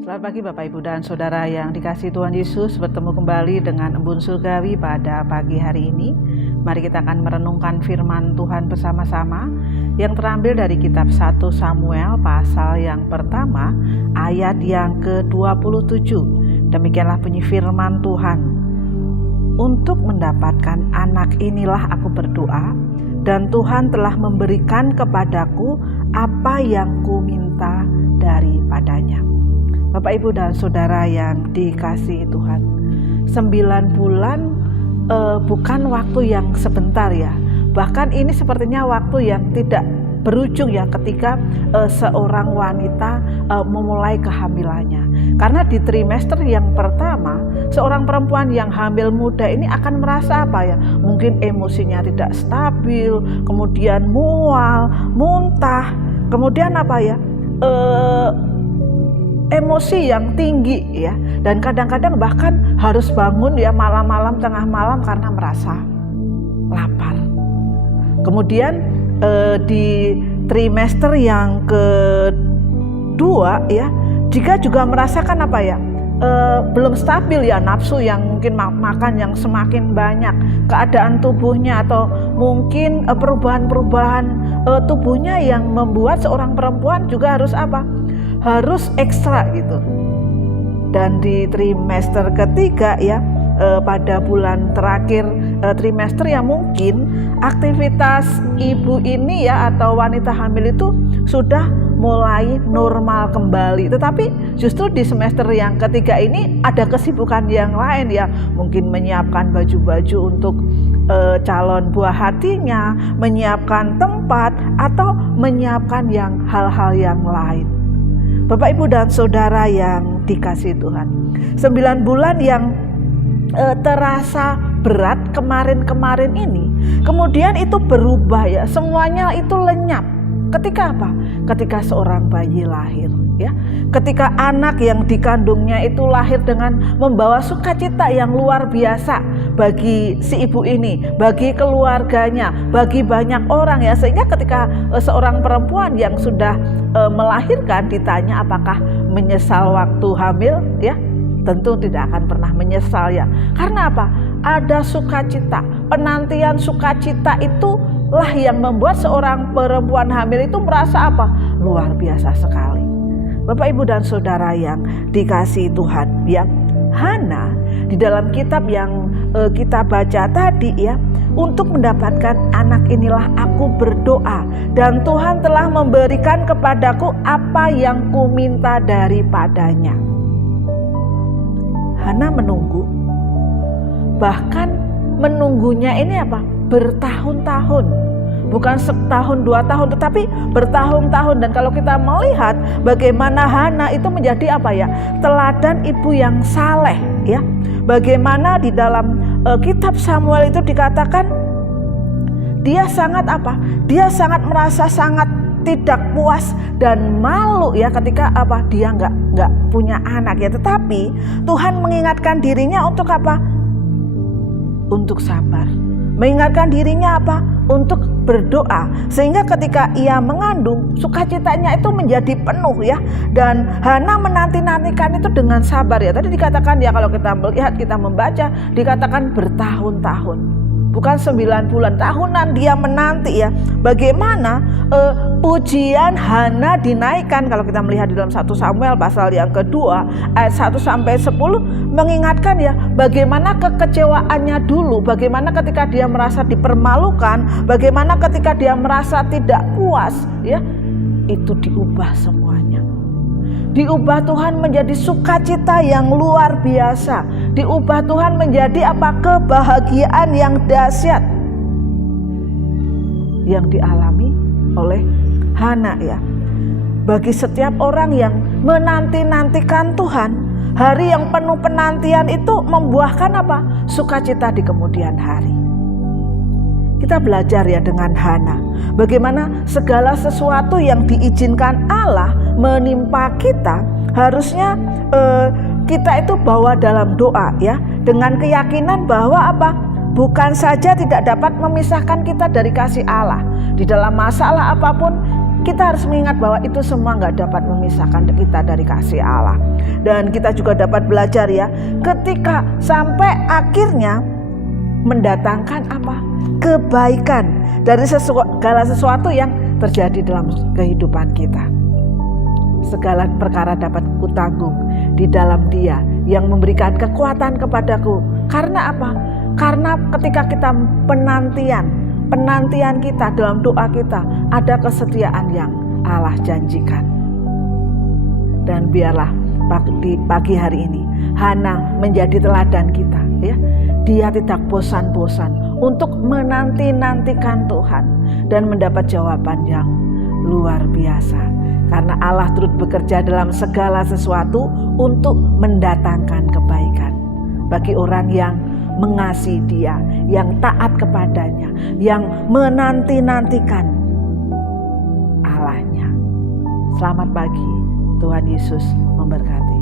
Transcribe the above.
Selamat pagi Bapak Ibu dan Saudara yang dikasihi Tuhan Yesus. Bertemu kembali dengan Embun Surgawi pada pagi hari ini. Mari kita akan merenungkan firman Tuhan bersama-sama yang terambil dari kitab 1 Samuel pasal yang pertama ayat yang ke-27. Demikianlah bunyi firman Tuhan. Untuk mendapatkan anak inilah aku berdoa, dan Tuhan telah memberikan kepadaku apa yang kuminta daripadanya. Bapak Ibu dan Saudara yang dikasihi Tuhan, 9 bulan bukan waktu yang sebentar ya. Bahkan ini sepertinya waktu yang tidak berujung ya ketika seorang wanita memulai kehamilannya. Karena di trimester yang pertama, seorang perempuan yang hamil muda ini akan merasa apa ya? Mungkin emosinya tidak stabil, kemudian mual, muntah, kemudian apa ya? Emosi yang tinggi ya, dan kadang-kadang bahkan harus bangun ya malam-malam, tengah malam karena merasa lapar. Kemudian di trimester yang kedua ya, jika juga merasakan apa ya, belum stabil ya, nafsu yang mungkin makan yang semakin banyak, keadaan tubuhnya atau mungkin perubahan-perubahan tubuhnya yang membuat seorang perempuan juga harus apa? Harus ekstra gitu. Dan di trimester ketiga ya, pada bulan terakhir trimester ya, mungkin aktivitas ibu ini ya atau wanita hamil itu sudah mulai normal kembali. Tetapi justru di semester yang ketiga ini ada kesibukan yang lain ya, mungkin menyiapkan baju-baju untuk calon buah hatinya, menyiapkan tempat atau menyiapkan yang hal-hal yang lain. Bapak Ibu dan Saudara yang dikasihi Tuhan, 9 bulan yang terasa berat kemarin-kemarin ini, kemudian itu berubah ya, semuanya itu lenyap. Ketika apa? Ketika seorang bayi lahir ya. Ketika anak yang dikandungnya itu lahir dengan membawa sukacita yang luar biasa bagi si ibu ini, bagi keluarganya, bagi banyak orang ya. Sehingga ketika seorang perempuan yang sudah melahirkan ditanya apakah menyesal waktu hamil ya, tentu tidak akan pernah menyesal ya. Karena apa? Ada sukacita. Penantian sukacita itulah yang membuat seorang perempuan hamil itu merasa apa? Luar biasa sekali. Bapak Ibu dan Saudara yang dikasihi Tuhan ya, Hana di dalam kitab yang kita baca tadi ya, untuk mendapatkan anak inilah aku berdoa, dan Tuhan telah memberikan kepadaku apa yang kuminta daripadanya. Hana menunggu, bahkan menunggunya ini apa? Bertahun-tahun. Bukan setahun 2 tahun, tetapi bertahun-tahun. Dan kalau kita melihat bagaimana Hana itu menjadi apa ya, teladan ibu yang saleh ya. Bagaimana di dalam kitab Samuel itu dikatakan dia sangat apa? Dia sangat merasa sangat tidak puas dan malu ya ketika apa? Dia nggak punya anak ya. Tetapi Tuhan mengingatkan dirinya untuk apa? Untuk sabar. Mengingatkan dirinya apa? Untuk berdoa. Sehingga ketika ia mengandung, sukacitanya itu menjadi penuh ya. Dan Hana menanti-nantikan itu dengan sabar ya. Tadi dikatakan ya, kalau kita melihat, kita membaca, dikatakan bertahun-tahun. Bukan 9 bulan, tahunan dia menanti ya. Bagaimana pujian Hana dinaikkan. Kalau kita melihat di dalam 1 Samuel pasal yang kedua ayat 1-10 mengingatkan ya, bagaimana kekecewaannya dulu, bagaimana ketika dia merasa dipermalukan, bagaimana ketika dia merasa tidak puas ya, itu diubah semuanya. Diubah Tuhan menjadi sukacita yang luar biasa. Diubah Tuhan menjadi apa? Kebahagiaan yang dahsyat yang dialami oleh Hana ya. Bagi setiap orang yang menanti-nantikan Tuhan, hari yang penuh penantian itu membuahkan apa? Sukacita di kemudian hari. Kita belajar ya dengan Hana, bagaimana segala sesuatu yang diizinkan Allah menimpa kita, harusnya kita itu bawa dalam doa ya, dengan keyakinan bahwa apa? Bukan saja tidak dapat memisahkan kita dari kasih Allah. Di dalam masalah apapun, kita harus mengingat bahwa itu semua nggak dapat memisahkan kita dari kasih Allah. Dan kita juga dapat belajar ya, ketika sampai akhirnya mendatangkan apa? Kebaikan dari segala sesuatu yang terjadi dalam kehidupan kita. Segala perkara dapat kutanggung di dalam Dia yang memberikan kekuatan kepadaku. Karena apa? Karena ketika kita penantian kita dalam doa kita, ada kesetiaan yang Allah janjikan. Dan biarlah di pagi hari ini Hana menjadi teladan kita ya. Dia tidak bosan-bosan untuk menanti-nantikan Tuhan dan mendapat jawaban yang luar biasa. Karena Allah turut bekerja dalam segala sesuatu untuk mendatangkan kebaikan bagi orang yang mengasihi Dia, yang taat kepadanya, yang menanti-nantikan Allahnya. Selamat pagi, Tuhan Yesus memberkati.